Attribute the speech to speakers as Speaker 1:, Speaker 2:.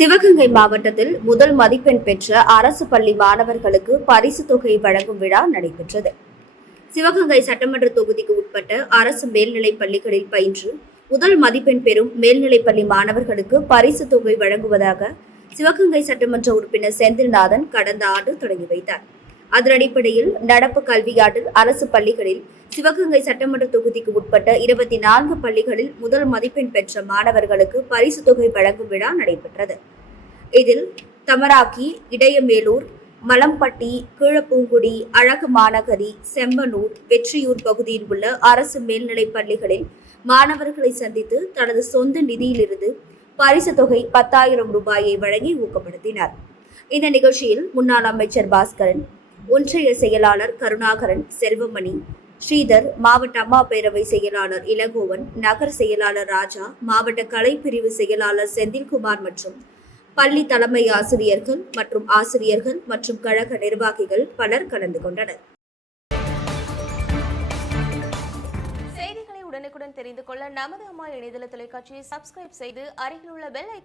Speaker 1: சிவகங்கை மாவட்டத்தில் முதல் மதிப்பெண் பெற்ற அரசு பள்ளி மாணவர்களுக்கு பரிசு தொகை வழங்கும் விழா நடைபெற்றது. சிவகங்கை சட்டமன்ற தொகுதிக்கு உட்பட்ட அரசு மேல்நிலைப் பள்ளிகளில் பயின்று முதல் மதிப்பெண் பெறும் மேல்நிலைப் பள்ளி மாணவர்களுக்கு பரிசு தொகை வழங்குவதாக சிவகங்கை சட்டமன்ற உறுப்பினர் செந்தில்நாதன் கடந்த ஆண்டு தொடங்கி வைத்தார். அதன் அடிப்படையில் நடப்பு கல்வியாண்டில் அரசு பள்ளிகளில் சிவகங்கை சட்டமன்ற தொகுதிக்கு உட்பட்ட இருபத்தி நான்கு பள்ளிகளில் முதல் மதிப்பெண் பெற்ற மாணவர்களுக்கு பரிசு தொகை வழங்கும் விழா நடைபெற்றது. இதில் தமராக்கி இடையமேலூர் மலம்பட்டி கீழப்பூங்குடி அழகு மாநகரி செம்பனூர் வெற்றியூர் பகுதியில் உள்ள அரசு மேல்நிலைப் பள்ளிகளில் மாணவர்களை சந்தித்து தனது சொந்த நிதியிலிருந்து பரிசு தொகை பத்தாயிரம் ரூபாயை வழங்கி ஊக்கப்படுத்தினார். இந்த நிகழ்ச்சியில் முன்னாள் அமைச்சர் பாஸ்கரன் ஒன்றிய செயலாளர் கருணாகரன் செல்வமணி ஸ்ரீதர் மாவட்ட அம்மா பேரவை செயலாளர் இளங்கோவன் நகர் செயலாளர் ராஜா மாவட்ட கலை பிரிவு செயலாளர் செந்தில்குமார் மற்றும் பள்ளி தலைமை ஆசிரியர்கள் மற்றும் ஆசிரியர்கள் மற்றும் கழக நிர்வாகிகள் பலர் கலந்து கொண்டனர்.
Speaker 2: செய்திகளை உடனுக்குடன் தெரிந்து கொள்ள நமது அம்மா இணையதள தொலைக்காட்சியை சப்ஸ்கிரைப் செய்து அருகில் உள்ள பெல்